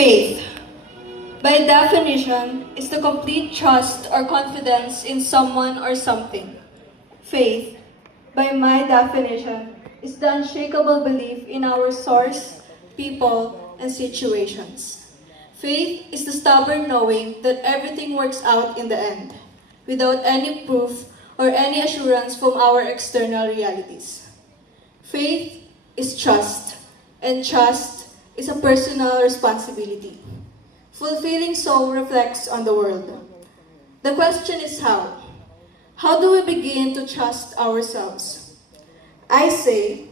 Faith, by definition, is the complete trust or confidence in someone or something. Faith, by my definition, is the unshakable belief in our source, people, and situations. Faith is the stubborn knowing that everything works out in the end, without any proof or any assurance from our external realities. Faith is trust, and trust is a personal responsibility. Fulfilling so reflects on the world. The question is how? How do we begin to trust ourselves? I say,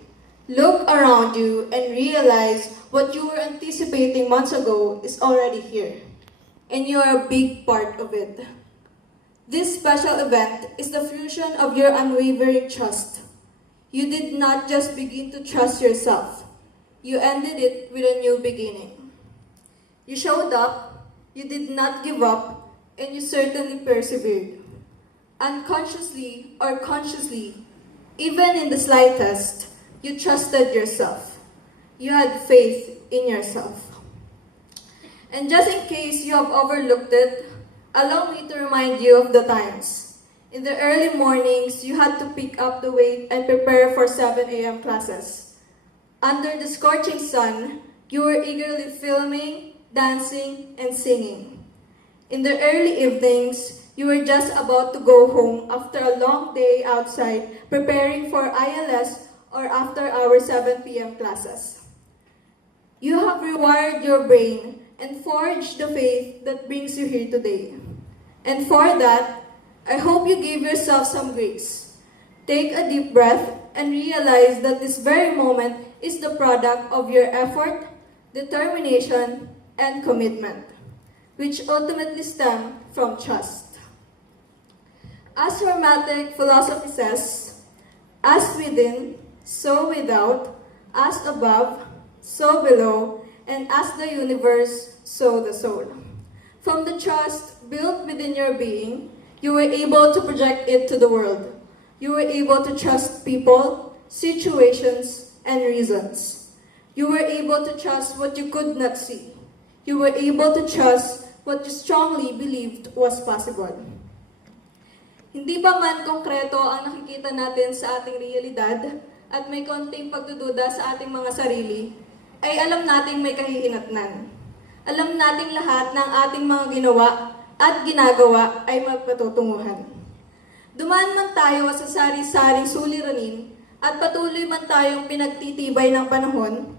look around you and realize what you were anticipating months ago is already here, and you are a big part of it. This special event is the fusion of your unwavering trust. You did not just begin to trust yourself, you ended it with a new beginning. You showed up, you did not give up, and you certainly persevered. Unconsciously or consciously, even in the slightest, you trusted yourself. You had faith in yourself. And just in case you have overlooked it, allow me to remind you of the times. In the early mornings, you had to pick up the weight and prepare for 7 a.m. classes. Under the scorching sun, you were eagerly filming, dancing, and singing. In the early evenings, you were just about to go home after a long day outside preparing for ILS or after our 7 p.m. classes. You have rewired your brain and forged the faith that brings you here today. And for that, I hope you give yourself some grace. Take a deep breath and realize that this very moment is the product of your effort, determination, and commitment, which ultimately stem from trust. As Hermetic philosophy says, as within, so without, as above, so below, and as the universe, so the soul. From the trust built within your being, you were able to project it to the world. You were able to trust people, situations, and reasons. You were able to trust what you could not see. You were able to trust what you strongly believed was possible. Hindi pa man konkreto ang nakikita natin sa ating realidad at may konting pagdududa sa ating mga sarili, ay alam nating may kahihinatnan. Alam nating lahat ng ating mga ginawa at ginagawa ay magpatutunguhan. Dumaan man tayo sa sari-saring suliranin at patuloy man tayong pinagtitibay ng panahon,